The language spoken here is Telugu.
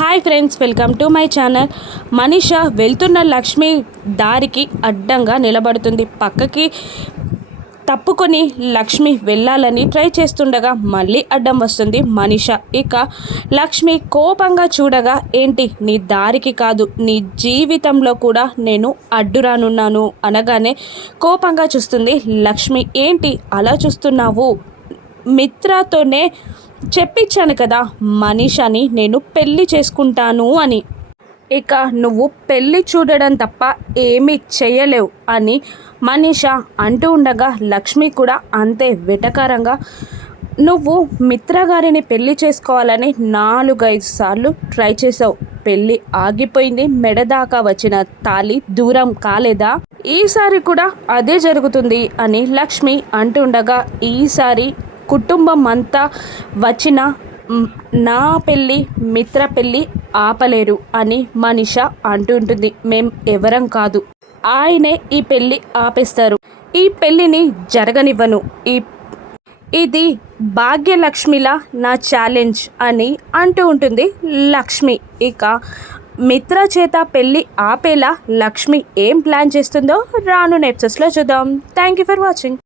Hi friends, welcome to my channel. Manisha వెళ్తున్న లక్ష్మి దారికి అడ్డంగా నిలబడుతుంది. పక్కకి తప్పుకొని లక్ష్మి వెళ్ళాలని ట్రై చేస్తుండగా మళ్ళీ అడ్డం వస్తుంది మనీష. ఇక లక్ష్మి కోపంగా చూడగా, ఏంటి నీ దారికి కాదు నీ జీవితంలో కూడా నేను అడ్డురానున్నాను అనగానే కోపంగా చూస్తుంది లక్ష్మి. ఏంటి అలా చూస్తున్నావు? మిత్రతోనే చెప్పించాను కదా మనీషాని నేను పెళ్ళి చేసుకుంటాను అని. ఇక నువ్వు పెళ్ళి చూడడం తప్ప ఏమీ చేయలేవు అని మనీష అంటూ ఉండగా లక్ష్మి కూడా అంతే వెటకారంగా, నువ్వు మిత్ర గారిని పెళ్ళి చేసుకోవాలని 4-5 సార్లు ట్రై చేసావు. పెళ్ళి ఆగిపోయింది, మెడ దాకా వచ్చిన తాళి దూరం కాలేదా? ఈసారి కూడా అదే జరుగుతుంది అని లక్ష్మి అంటుండగా, ఈసారి కుటుంబం అంతా వచ్చిన నా పెళ్ళి మిత్ర పెళ్ళి ఆపలేరు అని మనీష అంటుంటుంది. మేం ఎవరం కాదు, ఆయనే ఈ పెళ్ళి ఆపేస్తారు. ఈ పెళ్ళిని జరగనివ్వను. ఇది భాగ్యలక్ష్మిలా నా ఛాలెంజ్ అని అంటూ ఉంటుంది లక్ష్మి. ఇక మిత్ర చేత పెళ్ళి ఆపేలా లక్ష్మి ఏం ప్లాన్ చేస్తుందో రాను ఎపిసోడ్స్లో చూద్దాం. Thank you for watching.